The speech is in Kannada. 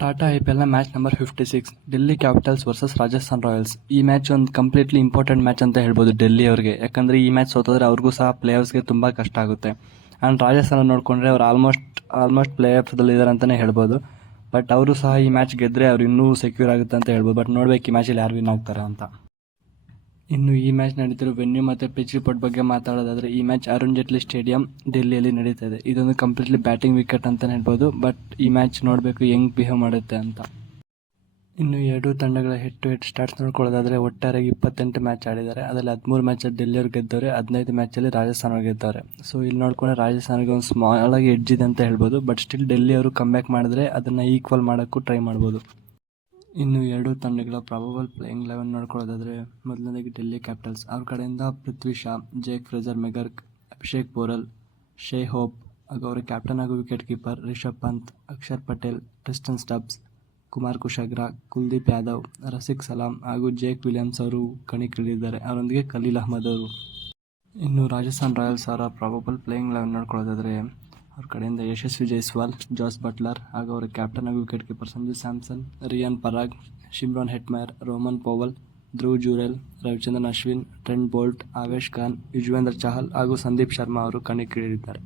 ಟಾಟಾ ಐಪಿಎಲ್ನ match number 56 Delhi Capitals versus Rajasthan Royals. ಈ ಮ್ಯಾಚ್ ಒಂದು ಕಂಪ್ಲೀಟ್ಲಿ ಇಂಪಾರ್ಟೆಂಟ್ ಮ್ಯಾಚ್ ಅಂತ ಹೇಳ್ಬೋದು ಡೆಲ್ಲಿ ಅವರಿಗೆ. ಯಾಕಂದರೆ ಈ ಮ್ಯಾಚ್ ಸೋತೋದ್ರೆ ಅವ್ರಿಗೂ ಸಹ ಪ್ಲೇ ಆಫ್ಸ್ಗೆ ತುಂಬ ಕಷ್ಟ ಆಗುತ್ತೆ. ಆ್ಯಂಡ್ ರಾಜಸ್ಥಾನ ನೋಡಿಕೊಂಡ್ರೆ ಅವ್ರು ಆಲ್ಮೋಸ್ಟ್ ಪ್ಲೇ ಆಫ್ದಲ್ಲಿ ಇದ್ದಾರೆ ಅಂತಲೇ ಹೇಳ್ಬೋದು. ಬಟ್ ಅವರು ಸಹ ಈ ಮ್ಯಾಚ್ ಗೆದ್ದರೆ ಅವ್ರು ಇನ್ನೂ ಸೆಕ್ಯೂರ್ ಆಗುತ್ತೆ ಅಂತ ಹೇಳ್ಬೋದು. ಬಟ್ ನೋಡ್ಬೇಕು ಈ ಮ್ಯಾಚಲ್ಲಿ ಯಾರು ವಿನ್ ಆಗ್ತಾರೆ ಅಂತ. ಇನ್ನು ಈ ಮ್ಯಾಚ್ ನಡೀತಿರೋ ವೆನ್ಯೂ ಮತ್ತು ಪಿಚ್ ರಿಪೋರ್ಟ್ ಬಗ್ಗೆ ಮಾತಾಡೋದಾದರೆ, ಈ ಮ್ಯಾಚ್ ಅರುಣ್ ಜೇಟ್ಲಿ ಸ್ಟೇಡಿಯಂ ಡೆಲ್ಲಿಯಲ್ಲಿ ನಡೀತಾ ಇದೆ. ಇದೊಂದು ಕಂಪ್ಲೀಟ್ಲಿ ಬ್ಯಾಟಿಂಗ್ ವಿಕೆಟ್ ಅಂತಲೇ ಹೇಳ್ಬೋದು. ಬಟ್ ಈ ಮ್ಯಾಚ್ ನೋಡಬೇಕು ಹೆಂಗೆ ಬಿಹೇವ್ ಮಾಡುತ್ತೆ ಅಂತ. ಇನ್ನು ಎರಡೂ ತಂಡಗಳ ಹೆಡ್ ಟು ಹೆಡ್ ಸ್ಟಾಟ್ಸ್ ನೋಡ್ಕೊಳ್ಳೋದಾದರೆ, ಒಟ್ಟಾರೆಯಾಗಿ 28 ಮ್ಯಾಚ್ ಆಡಿದ್ದಾರೆ. ಅದರಲ್ಲಿ 13 ಮ್ಯಾಚಲ್ಲಿ ಡೆಲ್ಲಿಯವ್ರು ಗೆದ್ದವ್ರೆ, 15 ಮ್ಯಾಚಲ್ಲಿ ರಾಜಸ್ಥಾನ ಗೆದ್ದವ್ರೆ. ಸೊ ಇಲ್ಲಿ ನೋಡ್ಕೊಂಡ್ರೆ ರಾಜಸ್ಥಾನಿಗೆ ಒಂದು ಸ್ಮಾಲ್ ಆಗಿ ಎಡ್ಜ್ ಇದೆ ಅಂತ ಹೇಳ್ಬೋದು. ಬಟ್ ಸ್ಟಿಲ್ ಡೆಲ್ಲಿಯವರು ಕಮ್ಬ್ಯಾಕ್ ಮಾಡಿದ್ರೆ ಅದನ್ನು ಈಕ್ವಲ್ ಮಾಡೋಕ್ಕೂ ಟ್ರೈ ಮಾಡ್ಬೋದು. ಇನ್ನು ಎರಡೂ ತಂಡಗಳ ಪ್ರಾಬಬಲ್ ಪ್ಲೇಯಿಂಗ್ 11 ನೋಡ್ಕೊಳ್ಳೋದಾದರೆ, ಮೊದಲನೇದಾಗಿ ಡೆಲ್ಲಿ ಕ್ಯಾಪಿಟಲ್ಸ್ ಅವ್ರ ಕಡೆಯಿಂದ Prithvi Shaw, Jake Fraser McGurk, Abhishek Porel, Shai Hope ಹಾಗೂ ಅವರ ಕ್ಯಾಪ್ಟನ್ ಹಾಗೂ wicket keeper Rishabh Pant, Axar Patel, Tristan Stubbs, Kumar Kushagra, Kuldeep Yadav, Rasikh Salam ಹಾಗೂ ಜೇಕ್ ವಿಲಿಯಮ್ಸ್ ಅವರು ಕಣಕ್ಕಿಳಿದಿದ್ದಾರೆ. ಅವರೊಂದಿಗೆ ಖಲೀಲ್ ಅಹ್ಮದ್ ಅವರು. ಇನ್ನು ರಾಜಸ್ಥಾನ್ ರಾಯಲ್ಸ್ ಅವರ ಪ್ರಾಬಬಲ್ ಪ್ಲೇಯಿಂಗ್ 11 ನೋಡ್ಕೊಳ್ಳೋದಾದರೆ, ಅವ್ರ ಕಡೆಯಿಂದ ಯಶಸ್ವಿ ಜೈಸ್ವಾಲ್, ಜಾಸ್ ಬಟ್ಲರ್ ಹಾಗೂ ಅವರ ಕ್ಯಾಪ್ಟನ್ ಹಾಗೂ wicket keeper Sanju Samson, Riyan Parag, Shimron Hetmyer, Rovman Powell, Dhruv Jurel, Ravichandran Ashwin, Trent Boult, Avesh Khan, Yuzvendra Chahal ಹಾಗೂ ಸಂದೀಪ್ ಶರ್ಮಾ ಅವರು ಕಣಕ್ಕಿಳಿದಿದ್ದಾರೆ.